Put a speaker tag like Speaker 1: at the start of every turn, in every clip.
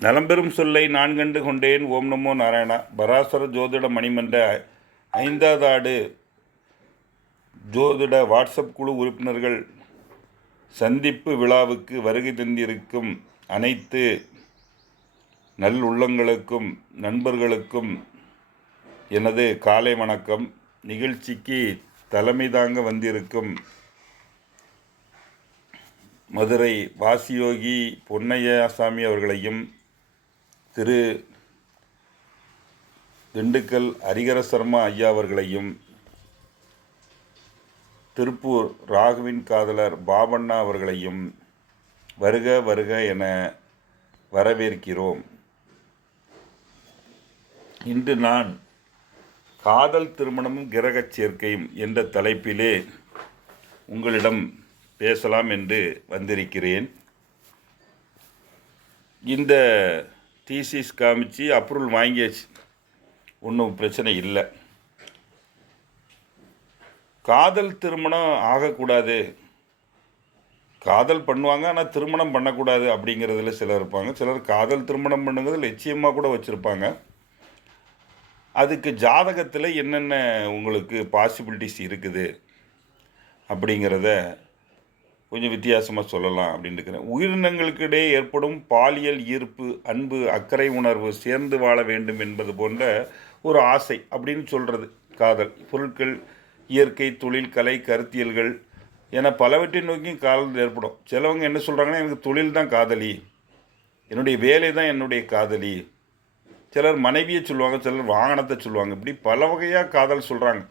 Speaker 1: நலம்பெறும் சொல்லை நான் கண்டு கொண்டேன். ஓம் நமோ நாராயணா. பராசர ஜோதிட மணிமன்ற ஐந்தாவது ஆடு ஜோதிட வாட்ஸ்அப் குழு உறுப்பினர்கள் சந்திப்பு விழாவுக்கு வருகை தந்திருக்கும் அனைத்து நல்லுள்ளங்களுக்கும் நண்பர்களுக்கும் எனது காலை வணக்கம். நிகழ்ச்சிக்கு தலைமை தாங்க வந்திருக்கும் மதுரை வாசியோகி பொன்னையாசாமி அவர்களையும் திரு திண்டுக்கல் ஹரிகர சர்மா ஐயா அவர்களையும் திருப்பூர் ராகுவின் காதலர் பாபண்ணா அவர்களையும் வருக வருக என வரவேற்கிறோம். இன்று நான் காதல் திருமணமும் கிரகச் சேர்க்கையும் என்ற தலைப்பிலே உங்களிடம் பேசலாம் என்று வந்திருக்கிறேன். இந்த டிசிஸ் காமிச்சு அப்ரூவல் வாங்கியாச்சு. ஒன்றும் பிரச்சனை இல்லை. காதல் திருமணம் ஆகக்கூடாது. காதல் பண்ணுவாங்க ஆனால் திருமணம் பண்ணக்கூடாது அப்படிங்கிறதுல சிலர் இருப்பாங்க. சிலர் காதல் திருமணம் பண்ணுங்கிறது லட்சியமாக கூட வச்சுருப்பாங்க. அதுக்கு ஜாதகத்தில் என்னென்ன உங்களுக்கு பாசிபிலிட்டிஸ் இருக்குது அப்படிங்கிறத கொஞ்சம் வித்தியாசமாக சொல்லலாம் அப்படின்னு இருக்கிறேன். உயிரினங்களுக்கிடையே ஏற்படும் பாலியல் ஈர்ப்பு அன்பு அக்கறை உணர்வு சேர்ந்து வாழ வேண்டும் என்பது போன்ற ஒரு ஆசை அப்படின்னு சொல்கிறது காதல் பொருட்கள் இயற்கை தொழில் கலை கருத்தியல்கள் என பலவற்றை நோக்கியும் காதல் ஏற்படும். சிலவங்க என்ன சொல்கிறாங்கன்னா எனக்கு தொழில் தான் காதலி. என்னுடைய வேலை தான் என்னுடைய காதலி. சிலர் மனைவியை சொல்லுவாங்க சிலர் வாகனத்தை சொல்லுவாங்க. இப்படி பல வகையாக காதல் சொல்கிறாங்க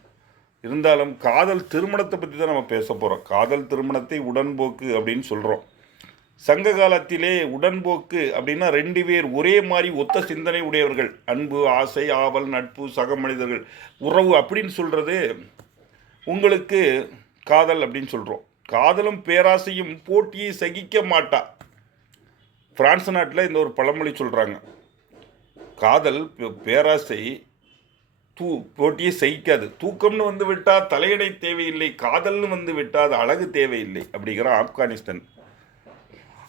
Speaker 1: இருந்தாலும் காதல் திருமணத்தை பற்றி தான் நம்ம பேச போகிறோம் காதல் திருமணத்தை உடன்போக்கு அப்படின்னு சொல்கிறோம் சங்க காலத்திலே உடன்போக்கு அப்படின்னா ரெண்டு பேர் ஒரே மாதிரி ஒத்த சிந்தனை உடையவர்கள். அன்பு ஆசை ஆவல் நட்பு சக மனிதர்கள் உறவு அப்படின்னு சொல்கிறது உங்களுக்கு காதல் அப்படின்னு சொல்கிறோம் காதலும் பேராசையும் போட்டியை சகிக்க மாட்டா. பிரான்ஸ் நாட்டில் இந்த ஒரு பழமொழி சொல்கிறாங்க காதல் பே- பேராசை தூ போட்டியை சகிக்காது. தூக்கம்னு வந்து விட்டால் தலையடை தேவையில்லை காதல்னு வந்து விட்டால் அது அழகு தேவையில்லை அப்படிங்கிறான் ஆப்கானிஸ்தான்.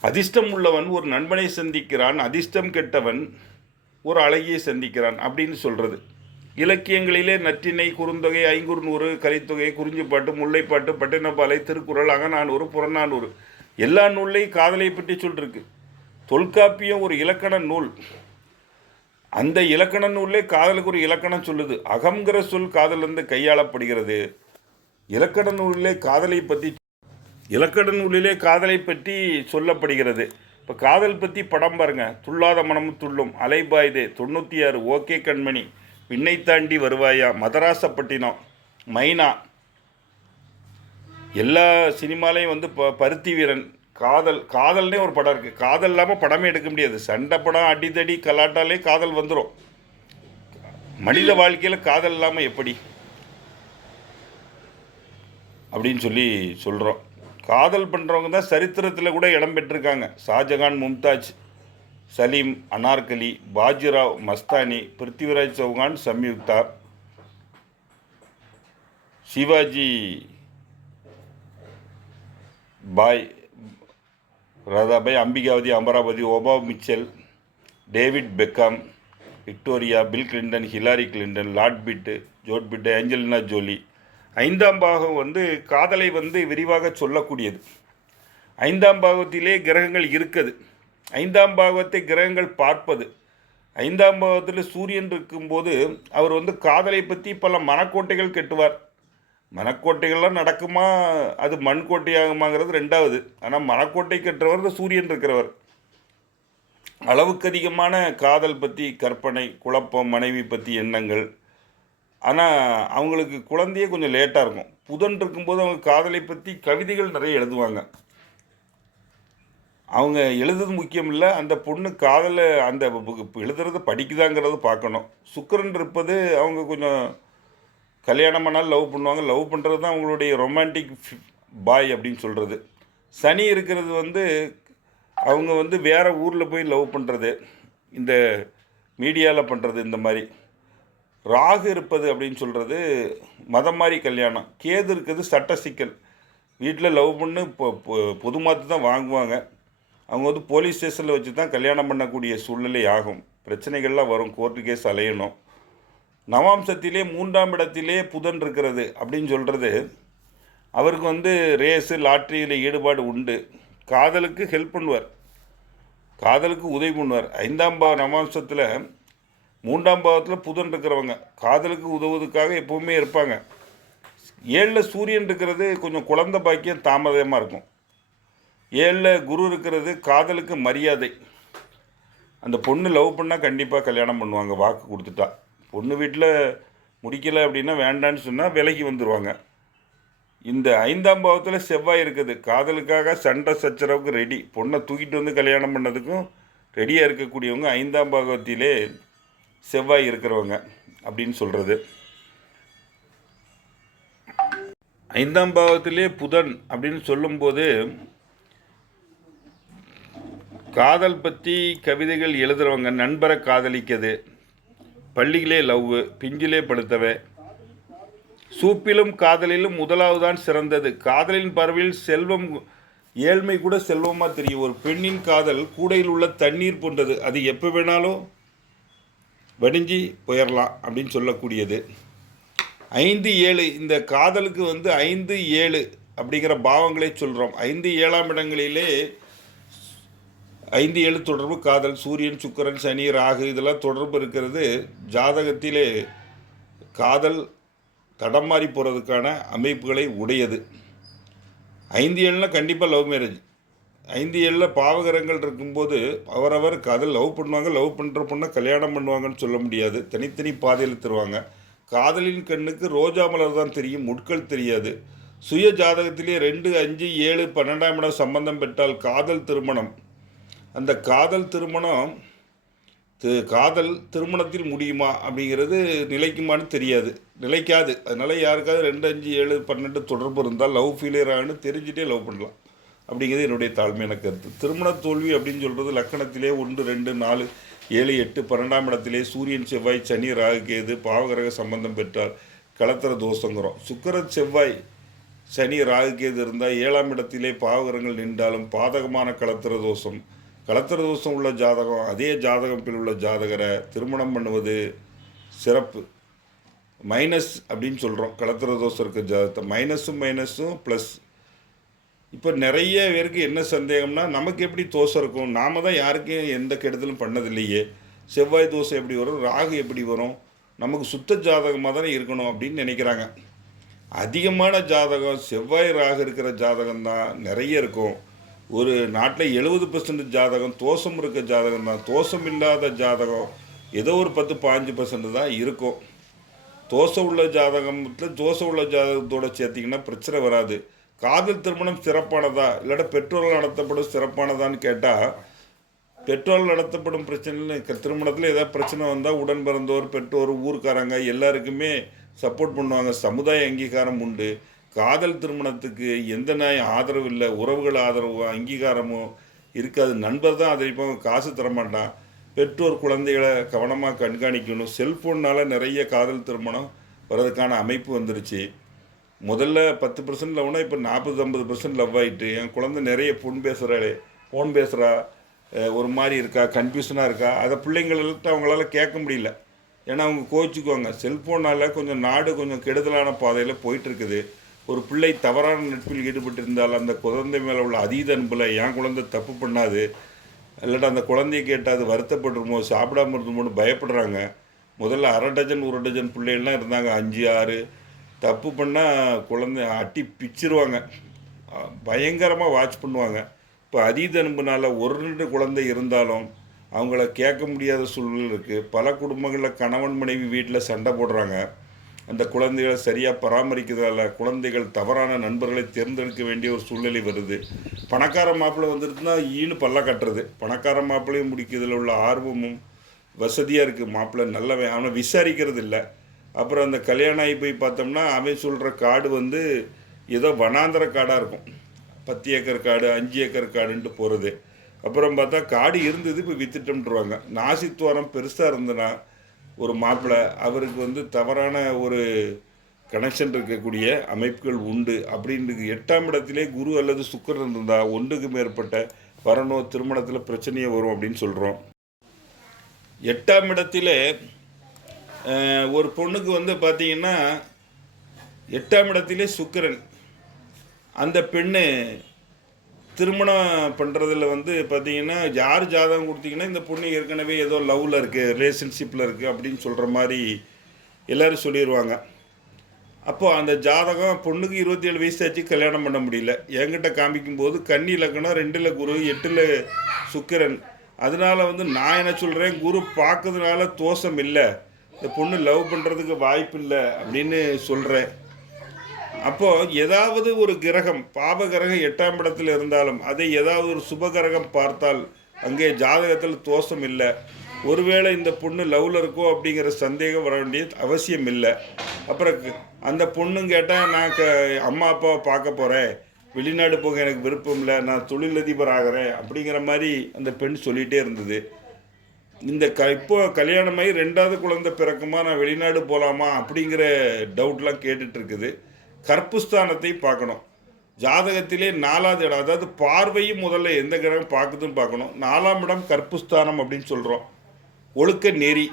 Speaker 1: அதிர்ஷ்டம் உள்ளவன் ஒரு நண்பனை சந்திக்கிறான் அதிர்ஷ்டம் கெட்டவன் ஒரு அழகியை சந்திக்கிறான் அப்படின்னு சொல்கிறது இலக்கியங்களிலே நற்றினை குறுந்தொகை ஐங்குறுநூறு கலித்தொகை குறிஞ்சிப்பாட்டு முல்லைப்பாட்டு பட்டினப்பாலை திருக்குறள் அகநானூறு புறநானூறு. எல்லா நூல்லையும் காதலை பற்றி சொல்லிருக்கு. தொல்காப்பியம் ஒரு இலக்கண நூல். அந்த இலக்கண நூலே காதலுக்கு ஒரு இலக்கணம் சொல்லுது. அகங்கிற சொல் காதலிருந்து கையாளப்படுகிறது. இலக்கண நூலிலே காதலை பற்றி இலக்கண நூலிலே காதலை பற்றி சொல்லப்படுகிறது. இப்போ காதல் பற்றி படம் பாருங்க. துள்ளாத மனமும் துள்ளும். அலைபாய்தே. தொண்ணூற்றி ஆறு ஓகே கண்மணி. விண்ணை தாண்டி வருவாயா? மதராசப்பட்டினம். மைனா. எல்லா சினிமாலையும் வந்து ப பருத்தி வீரன். காதல் காதல்னே ஒரு படம் இருக்குது காதல் இல்லாமல் படமே எடுக்க முடியாது. சண்டை படம் அடிதடி கலாட்டாலே காதல் வந்துடும் மனித வாழ்க்கையில் காதல் இல்லாமல் எப்படி? அப்படின்னு சொல்லி சொல்கிறோம் காதல் பண்ணுறவங்க தான் சரித்திரத்தில் கூட இடம் பெற்றிருக்காங்க. Shahjahan Mumtaz Salim Anarkali Bajirao Mastani Prithviraj Chauhan Samyuktha Shivaji Bai Radhabai Ambikavathi Amaravathi Obama Michelle David Beckham Victoria Bill Clinton Hillary Clinton Lord பிட்டு ஜோட் பிட்டு ஏஞ்சலினா ஜோலி. ஐந்தாம் பாகம் வந்து காதலை வந்து விரிவாக சொல்லக்கூடியது. ஐந்தாம் பாகத்திலே கிரகங்கள் இருக்குது. ஐந்தாம் பாகத்தை கிரகங்கள் பார்ப்பது. ஐந்தாம் பாகத்தில் சூரியன் இருக்கும்போது அவர் வந்து காதலை பற்றி பல மனக்கோட்டைகள் கெட்டுவார். மனக்கோட்டைகள்லாம் நடக்குமா? அது மண் கோட்டையாகுமாங்கிறது ரெண்டாவது. ஆனால் மனக்கோட்டை கட்டுறவர் சூரியன் இருக்கிறவர். அளவுக்கு அதிகமான காதல் பற்றி கற்பனை குழப்பம் மனைவி பற்றி எண்ணங்கள். ஆனால் அவங்களுக்கு குழந்தையே கொஞ்சம் லேட்டாக இருக்கும். புதன் இருக்கும்போது அவங்க காதலை பற்றி கவிதைகள் நிறைய எழுதுவாங்க. அவங்க எழுதுறது முக்கியம் இல்லை. அந்த பொண்ணு காதலை அந்த பு- எழுதுறத படிக்குதாங்கிறத பார்க்கணும். சுக்கிரன் இருப்பது அவங்க கொஞ்சம் கல்யாணம் பண்ணாலும் லவ் பண்ணுவாங்க. லவ் பண்ணுறது தான் அவங்களுடைய ரொமான்டிக் பாய் அப்படின்னு சொல்கிறது சனி இருக்கிறது வந்து அவங்க வந்து வேறு ஊரில் போய் லவ் பண்ணுறது இந்த மீடியாவில் பண்ணுறது இந்த மாதிரி. ராகு இருப்பது அப்படின்னு சொல்கிறது மதம் மாதிரி கல்யாணம். கேது இருக்கிறது சட்ட சிக்கல். வீட்டில் லவ் பண்ணு பொது மாற்று தான் வாங்குவாங்க. அவங்க வந்து போலீஸ் ஸ்டேஷனில் வச்சு தான் கல்யாணம் பண்ணக்கூடிய சூழ்நிலை ஆகும். பிரச்சனைகள்லாம் வரும். Court case அலையணும். நவாம்சத்திலே மூன்றாம் இடத்திலே புதன் இருக்கிறது அப்படின்னு சொல்கிறது அவருக்கு வந்து ரேஸு லாட்ரியில் ஈடுபாடு உண்டு. காதலுக்கு ஹெல்ப் பண்ணுவார். காதலுக்கு உதவி பண்ணுவார். ஐந்தாம் பாவ நவாம்சத்தில் மூன்றாம் பாவத்தில் புதன் இருக்கிறவங்க காதலுக்கு உதவுவதுக்காக எப்போவுமே இருப்பாங்க. ஏழில் சூரியன் இருக்கிறது கொஞ்சம் குழந்த பாக்கியம் தாமதமாக இருக்கும். ஏழில் குரு இருக்கிறது காதலுக்கு மரியாதை. அந்த பொண்ணு லவ் பண்ணால் கண்டிப்பாக கல்யாணம் பண்ணுவாங்க வாக்கு கொடுத்துட்டா. பொண்ணு வீட்டில் முடிக்கலை அப்படின்னா வேண்டான்னு சொன்னால் விலைக்கு வந்துடுவாங்க இந்த ஐந்தாம் பாவத்தில் செவ்வாய் இருக்குது. காதலுக்காக சண்டை சச்சரவுக்கு ரெடி பொண்ணை தூக்கிட்டு வந்து கல்யாணம் பண்ணதுக்கும் ரெடியாக இருக்கக்கூடியவங்க ஐந்தாம் பாகத்திலே செவ்வாய் இருக்கிறவங்க அப்படின்னு சொல்கிறது ஐந்தாம் பாவத்திலே புதன் அப்படின்னு சொல்லும்போது காதல் பற்றி கவிதைகள் எழுதுகிறவங்க நண்பரை காதலிக்கிறது பள்ளிகளே லவ்வு பிஞ்சிலே படுத்தவை. சூப்பிலும் காதலிலும் முதலாவதுதான் சிறந்தது. காதலின் பறவையில் செல்வம் ஏழ்மை கூட செல்வமாக தெரியும். ஒரு பெண்ணின் காதல் கூடையில் உள்ள தண்ணீர் போன்றது. அது எப்போ வேணாலும் வடிஞ்சு போயிடலாம் அப்படின்னு சொல்லக்கூடியது. ஐந்து ஏழு இந்த காதலுக்கு வந்து ஐந்து ஏழு அப்படிங்கிற பாவங்களை சொல்கிறோம் ஐந்து ஏழாம் இடங்களிலே ஐந்து ஏழு தொடர்பு காதல் சூரியன் சுக்கிரன் சனி ராகு இதெல்லாம் தொடர்பு இருக்கிறது. ஜாதகத்திலே காதல் தடம் மாறி போகிறதுக்கான அமைப்புகளை உடையது. ஐந்து ஏழுனால் கண்டிப்பாக லவ் மேரேஜ் ஐந்து ஏழில் பாவகரங்கள் இருக்கும்போது அவரவர் காதல் லவ் பண்ணுவாங்க லவ் பண்ணுற பொண்ணை கல்யாணம் பண்ணுவாங்கன்னு சொல்ல முடியாது. தனித்தனி பாதையில் தருவாங்க காதலின் கண்ணுக்கு ரோஜா மலர் தான் தெரியும் முட்கள் தெரியாது. சுய ஜாதகத்திலே ரெண்டு அஞ்சு ஏழு பன்னெண்டாம் இடம் சம்பந்தம் பெற்றால் காதல் திருமணம். அந்த காதல் திருமணம் காதல் திருமணத்தில் முடியுமா அப்படிங்கிறது நிலைக்குமான்னு தெரியாது. நிலைக்காது. அதனால் யாருக்காவது ரெண்டு அஞ்சு ஏழு பன்னெண்டு தொடர்பு இருந்தால் லவ் ஃபீலியர் ஆகுன்னு தெரிஞ்சுட்டே லவ் பண்ணலாம். அப்படிங்கிறது என்னுடைய தாழ்மையான கருத்து. திருமண தோல்வி அப்படின்னு சொல்கிறது லக்கணத்திலே ஒன்று ரெண்டு நாலு ஏழு எட்டு பன்னெண்டாம் இடத்திலே சூரியன் செவ்வாய் சனி ராகு கேது பாவகிரக சம்பந்தம் பெற்றால் கலத்திர தோஷங்கிறோம். சுக்கர செவ்வாய் சனி ராகு கேது இருந்தால் ஏழாம் இடத்திலே பாவகிரகங்கள் நின்றாலும் பாதகமான கலத்திர தோஷம். கலத்திர தோஷம் உள்ள ஜாதகம் அதே ஜாதகத்தில் உள்ள ஜாதகரை திருமணம் பண்ணுவது சிறப்பு. மைனஸ் அப்படின்னு சொல்கிறோம் கலத்திர தோஷம் இருக்கிற ஜாதகத்தை. மைனஸும் மைனஸும் ப்ளஸ் இப்போ நிறைய பேருக்கு என்ன சந்தேகம்னா நமக்கு எப்படி தோஷம் இருக்கும்? நாம் தான் யாருக்கும் எந்த கெடுதலும் பண்ணதில்லையே. செவ்வாய் தோசை எப்படி வரும்? ராகு எப்படி வரும்? நமக்கு சுத்த ஜாதகமாக தானே இருக்கணும் அப்படின்னு நினைக்கிறாங்க. அதிகமான ஜாதகம் செவ்வாய் ராகு இருக்கிற ஜாதகம் தான் நிறைய இருக்கும். ஒரு நாட்டில் எழுபது பர்சன்ட் ஜாதகம் தோஷம் இருக்க ஜாதகம் தான். தோஷம் இல்லாத ஜாதகம் ஏதோ ஒரு பத்து பாஞ்சு பர்சன்ட் தான் இருக்கும். தோசை உள்ள ஜாதகத்தில் தோசை உள்ள ஜாதகத்தோட சேர்த்திங்கன்னா பிரச்சனை வராது. காதல் திருமணம் சிறப்பானதா? இல்லாட்ட பெற்றோர்கள் நடத்தப்படும் சிறப்பானதான்னு கேட்டால் பெற்றோர்கள் நடத்தப்படும் பிரச்சனை திருமணத்தில் ஏதாவது பிரச்சனை வந்தால் உடன் பிறந்தோர் பெற்றோர் ஊர்க்காரங்க எல்லாருக்குமே சப்போர்ட் பண்ணுவாங்க. சமுதாய அங்கீகாரம் உண்டு. காதல் திருமணத்துக்கு எந்த நாய் ஆதரவு இல்லை உறவுகள் ஆதரவோ அங்கீகாரமோ இருக்காது. நண்பர் தான் ஆதரிப்பாங்க காசு தரமாட்டான். பெற்றோர் குழந்தைகளை கவனமாக கண்காணிக்கணும். செல்ஃபோன்னால் நிறைய காதல் திருமணம் வர்றதுக்கான அமைப்பு வந்துருச்சு. முதல்ல பத்து பர்சன்ட் லவ்னா இப்போ நாற்பது ஐம்பது பர்சன்ட் லவ் ஆகிட்டு என் குழந்தை நிறைய பொன் பேசுகிறாளே ஃபோன் பேசுகிறா ஒரு மாதிரி இருக்கா கன்ஃபியூஷனாக இருக்கா அதை பிள்ளைங்கள்ட்ட அவங்களால கேட்க முடியல. ஏன்னா அவங்க கோச்சிக்குவாங்க செல்ஃபோனால் கொஞ்சம் நாடு கொஞ்சம் கெடுதலான பாதையில் போயிட்டுருக்குது ஒரு பிள்ளை தவறான நட்பில் ஈடுபட்டிருந்தால் அந்த குழந்தை மேலே உள்ள அதீத அன்பில் என் குழந்தை தப்பு பண்ணாது. இல்லாட்டா அந்த குழந்தைய கேட்டால் அது வருத்தப்பட்டுருமோ சாப்பிடாம இருந்துமோன்னு பயப்படுறாங்க. முதல்ல அரை டஜன் ஒரு டஜன் பிள்ளைகள்லாம் இருந்தாங்க. அஞ்சு ஆறு. தப்பு பண்ணால் குழந்தை அட்டி பிச்சிருவாங்க. பயங்கரமாக வாட்ச் பண்ணுவாங்க. இப்போ அதீத அன்புனால் ஒரு ரெண்டு குழந்தை இருந்தாலும் அவங்கள கேட்க முடியாத சூழ்நிலை இருக்குது பல குடும்பங்களில் கணவன் மனைவி வீட்டில் சண்டை போடுறாங்க. அந்த குழந்தைகளை சரியாக பராமரிக்கிறதால குழந்தைகள் தவறான நண்பர்களை தேர்ந்தெடுக்க வேண்டிய ஒரு சூழ்நிலை வருது. பணக்கார மாப்பிள்ளை வந்துருச்சுன்னா ஈனு பல்ல கட்டுறது. பணக்கார மாப்பிள்ளையும் முடிக்கிறதுல உள்ள ஆர்வமும் வசதியாக இருக்குது மாப்பிள்ளை நல்லவன். அவனை விசாரிக்கிறது இல்லை அப்புறம் அந்த கல்யாணம் ஆகி போய் பார்த்தோம்னா அவன் சொல்கிற காடு வந்து ஏதோ வனாந்தர காடாக இருக்கும். பத்து ஏக்கர் காடு அஞ்சு ஏக்கர் காடுன்ட்டு போகிறது அப்புறம் பார்த்தா காடு இருந்தது இப்போ வித்துட்டோம்ன்றவாங்க. நாசித்துவாரம் பெருசாக இருந்ததுன்னா ஒரு மாப்பிள்ளை அவருக்கு வந்து தவறான ஒரு கனெக்ஷன் இருக்கக்கூடிய அமைப்புகள் உண்டு அப்படின்னு எட்டாம் இடத்திலே குரு அல்லது சுக்கரன் இருந்தால் ஒன்றுக்கு மேற்பட்ட வரணும் திருமணத்தில் பிரச்சனையே வரும் அப்படின்னு சொல்கிறோம் எட்டாம் இடத்திலே ஒரு பொண்ணுக்கு வந்து பார்த்தீங்கன்னா எட்டாம் இடத்திலே சுக்கிரன். அந்த பெண்ணு திருமணம் பண்ணுறதுல வந்து பார்த்தீங்கன்னா யார் ஜாதகம் கொடுத்தீங்கன்னா இந்த பொண்ணு ஏற்கனவே ஏதோ லவ்வில் இருக்குது ரிலேஷன்ஷிப்பில் இருக்குது அப்படின்னு சொல்கிற மாதிரி எல்லோரும் சொல்லிடுவாங்க அப்போது அந்த ஜாதகம் பொண்ணுக்கு இருபத்தி ஏழு வயசு ஆச்சு கல்யாணம் பண்ண முடியல. என்கிட்ட காமிக்கும்போது கன்னி லக்கணம் ரெண்டில் குரு எட்டில் சுக்கிரன். அதனால வந்து நான் என்ன சொல்கிறேன் குரு பார்க்கறதுனால தோஷம் இல்லை. இந்த பொண்ணு லவ் பண்ணுறதுக்கு வாய்ப்பு இல்லை அப்படின்னு சொல்கிறேன் அப்போது ஏதாவது ஒரு கிரகம் பாவ கிரகம் எட்டாம் இடத்துல இருந்தாலும் அதை ஏதாவது ஒரு சுப கிரகம் பார்த்தால் அங்கே ஜாதகத்தில் தோஷம் இல்லை. ஒருவேளை இந்த பொண்ணு லவ்வில் இருக்கோ அப்படிங்கிற சந்தேகம் வர வேண்டியது அவசியம் இல்லை. அப்புறம் அந்த பொண்ணும் கேட்டால் நான் க அம்மா அப்பாவை பார்க்க போகிறேன் வெளிநாடு போக எனக்கு விருப்பம் இல்லை. நான் தொழிலதிபர் ஆகிறேன். அப்படிங்கிற மாதிரி அந்த பெண் சொல்லிகிட்டே இருந்தது. இந்த க இப்போ கல்யாணமாகி ரெண்டாவது குழந்தை பிறக்குமா? நான் வெளிநாடு போகலாமா அப்படிங்கிற டவுட்லாம் கேட்டுட்ருக்குது இருக்குது. கற்புஸ்தானத்தை பார்க்கணும். ஜாதகத்திலே நாலாவது இடம் அதாவது பார்வையும் முதல்ல எந்த கிரகம் பார்க்குதுன்னு பார்க்கணும். நாலாம் இடம் கற்புஸ்தானம் அப்படின்னு சொல்கிறோம் ஒழுக்க நெறி.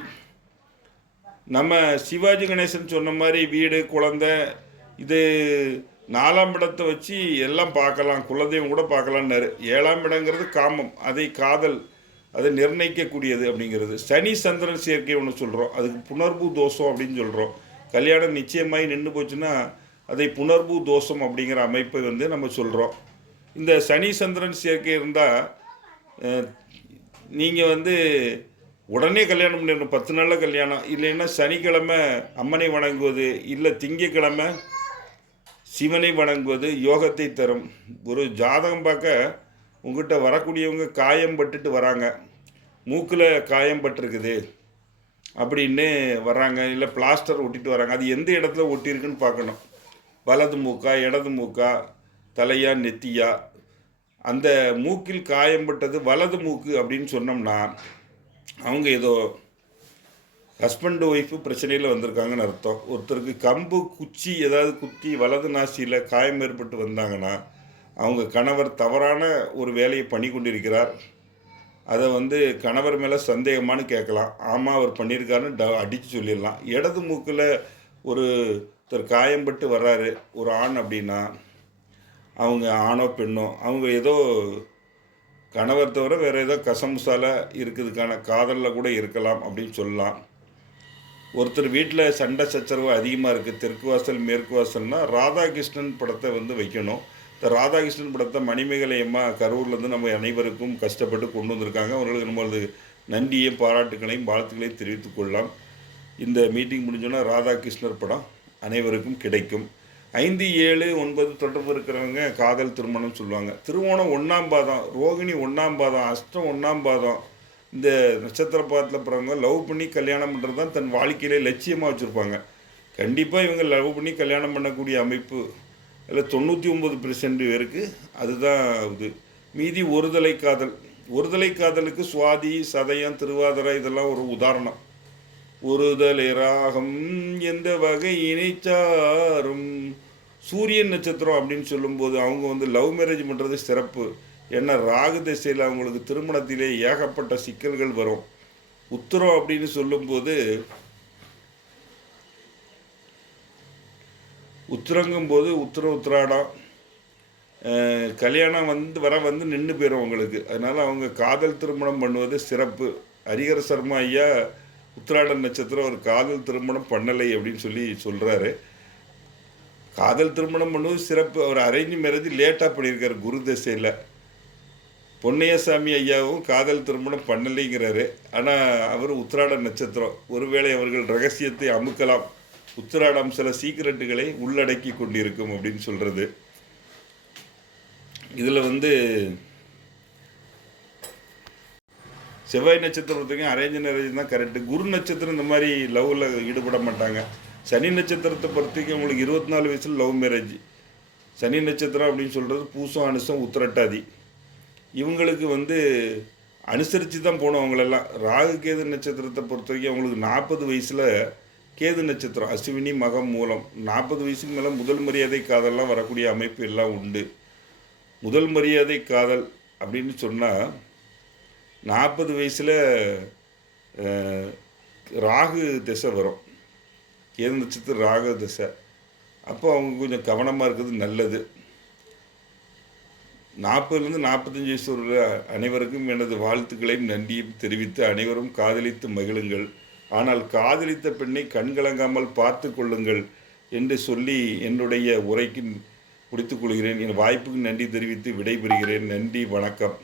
Speaker 1: நம்ம சிவாஜி கணேசன் சொன்ன மாதிரி வீடு குழந்தை இது நாலாம் இடத்தை வச்சு எல்லாம் பார்க்கலாம் குலதெய்வம் கூட பார்க்கலான்னாரு. ஏழாம் இடங்கிறது காமம் அதை காதல் அதை நிர்ணயிக்கக்கூடியது அப்படிங்கிறது. சனி சந்திரன் சேர்க்கை ஒன்று சொல்கிறோம் அதுக்கு புணர்வு தோஷம் அப்படின்னு சொல்கிறோம் கல்யாணம் நிச்சயமாகி நின்று போச்சுன்னா அதை புணர்வு தோஷம் அப்படிங்கிற அமைப்பை வந்து நம்ம சொல்கிறோம் இந்த சனி சந்திரன் சேர்க்கை இருந்தால் நீங்கள் வந்து உடனே கல்யாணம் பண்ணிடணும் பத்து நாளில் கல்யாணம். இல்லைன்னா சனிக்கிழமை அம்மனை வணங்குவது இல்லை திங்கக்கிழமை சிவனை வணங்குவது யோகத்தை தரும். ஒரு ஜாதகம் பார்க்க உங்ககிட்ட வரக்கூடியவங்க காயம் பட்டுட்டு வராங்க. மூக்கில் காயம் பட்டிருக்குது அப்படின்னு வராங்க இல்லை பிளாஸ்டர் ஒட்டிட்டு வராங்க. அது எந்த இடத்துல ஒட்டியிருக்குன்னு பார்க்கணும். வலது மூக்கா இடது மூக்கா தலையா நெத்தியா? அந்த மூக்கில் காயம்பட்டது வலது மூக்கு அப்படின்னு சொன்னோம்னா அவங்க ஏதோ ஹஸ்பண்ட் ஒய்ஃபு பிரச்சனையில் வந்திருக்காங்கன்னு அர்த்தம். ஒருத்தருக்கு கம்பு குச்சி ஏதாவது குத்தி வலது நாசியில் காயம் ஏற்பட்டு வந்தாங்கன்னா அவங்க கணவர் தவறான ஒரு வேலையை பண்ணி கொண்டிருக்கிறார். அதை வந்து கணவர் மேலே சந்தேகமானு கேட்கலாம். ஆமாம் அவர் பண்ணியிருக்காருன்னு ட அடித்து சொல்லிடலாம். இடது மூக்கில் ஒரு ஒருத்தர் காயம்பட்டு வர்றாரு ஒரு ஆண் அப்படின்னா அவங்க ஆணோ பெண்ணோ அவங்க ஏதோ கணவர் தவிர வேறு ஏதோ கசம்சால இருக்குதுக்கான காதலில் கூட இருக்கலாம் அப்படின்னு சொல்லலாம். ஒருத்தர் வீட்டில் சண்டை சச்சரவு அதிகமாக இருக்குது தெற்கு வாசல் மேற்கு வாசல்னால் ராதாகிருஷ்ணன் படத்தை வந்து வைக்கணும். இந்த ராதாகிருஷ்ணன் படத்தை மணிமேகலை அம்மா கரூர்லேருந்து நம்ம அனைவருக்கும் கஷ்டப்பட்டு கொண்டு வந்திருக்காங்க. அவர்களுக்கு நம்மளது நன்றியையும் பாராட்டுகளையும் வாழ்த்துக்களையும் தெரிவித்துக் கொள்ளலாம். இந்த மீட்டிங் முடிஞ்சோன்னா ராதாகிருஷ்ணர் படம் அனைவருக்கும் கிடைக்கும். ஐந்து ஏழு ஒன்பது தொடர்பு இருக்கிறவங்க காதல் திருமணம் சொல்லுவாங்க. திருவோணம் ஒன்றாம் பாதம் ரோகிணி ஒன்றாம் பாதம் அஷ்டம் ஒன்றாம் பாதம். இந்த நட்சத்திர பாதத்தில் பிறவங்க லவ் பண்ணி கல்யாணம் பண்ணுறது தான் தன் வாழ்க்கையிலே லட்சியமாக வச்சுருப்பாங்க. கண்டிப்பாக இவங்க லவ் பண்ணி கல்யாணம் பண்ணக்கூடிய அமைப்பு அதில் தொண்ணூற்றி ஒம்பது பெர்சன்ட் பேருக்கு அதுதான் இது. மீதி ஒருதலை காதல். ஒருதலை காதலுக்கு சுவாதி சதயம் திருவாதிரை இதெல்லாம் ஒரு உதாரணம். ஒருதலை ராகம் எந்த வகை இணைச்சாரும்? சூரியன் நட்சத்திரம் அப்படின்னு சொல்லும்போது அவங்க வந்து லவ் மேரேஜ் பண்ணுறது சிறப்பு. ஏன்னா ராகு திசையில் அவங்களுக்கு திருமணத்திலே ஏகப்பட்ட சிக்கல்கள் வரும். உத்தரம் அப்படின்னு சொல்லும்போது உத்திரங்கும் போது உத்தர உத்திராடம் கல்யாணம் வந்து வர வந்து நின்று போயிடும் அவங்களுக்கு. அதனால் அவங்க காதல் திருமணம் பண்ணுவது சிறப்பு. ஹரிகர சர்மா ஐயா உத்திராட நட்சத்திரம் ஒரு காதல் திருமணம் பண்ணலை அப்படின்னு சொல்லி சொல்கிறாரு காதல் திருமணம் பண்ணுவது சிறப்பு. அவர் அரேஞ்ச் மேரேஜ் லேட்டாக பண்ணியிருக்காரு குரு தசையில். பொன்னையசாமி ஐயாவும் காதல் திருமணம் பண்ணலைங்கிறாரு. ஆனால் அவர் உத்திராட நட்சத்திரம். ஒருவேளை அவர்கள் ரகசியத்தை அமுக்கலாம். உத்திராடம் சில சீக்கிரட்டுகளை உள்ளடக்கி கொண்டிருக்கும் அப்படின்னு சொல்கிறது இதில் வந்து செவ்வாய் நட்சத்திரம் அரேஞ்ச் மேரேஜ் தான் கரெக்டு குரு நட்சத்திரம் இந்த மாதிரி லவ்வில் ஈடுபட மாட்டாங்க. சனி நட்சத்திரத்தை பொறுத்தவரைக்கும் உங்களுக்கு இருபத்தி நாலு வயசில் லவ் மேரேஜ் சனி நட்சத்திரம் அப்படின்னு சொல்கிறது பூசம் அனுசம் உத்திரட்டாதி. இவங்களுக்கு வந்து அனுசரித்து தான் போகணும் அவங்களெல்லாம். ராகு கேது நட்சத்திரத்தை பொறுத்த வரைக்கும் அவங்களுக்கு நாற்பது வயசில் கேது நட்சத்திரம் அஸ்வினி மகம் மூலம். நாற்பது வயசுக்கு மேலே முதல் மரியாதை காதல்லாம் வரக்கூடிய அமைப்பு எல்லாம் உண்டு. முதல் மரியாதை காதல் அப்படின்னு சொன்னால் நாற்பது வயசில் ராகு திசை வரும். கேது நட்சத்திரம் ராகு திசை. அப்போ அவங்க கொஞ்சம் கவனமாக இருக்கிறது நல்லது. நாற்பதுலேருந்து நாற்பத்தஞ்சு வயசு உள்ள அனைவருக்கும் எனது வாழ்த்துக்களையும் நன்றியும் தெரிவித்து அனைவரும் காதலித்து மகிழுங்கள். ஆனால் காதலித்த பெண்ணை கண்கலங்காமல் பார்த்து கொள்ளுங்கள் என்று சொல்லி என்னுடைய உரைக்கு முடித்துக் கொள்கிறேன். என் வாய்ப்புக்கு நன்றி தெரிவித்து விடைபெறுகிறேன். நன்றி வணக்கம்.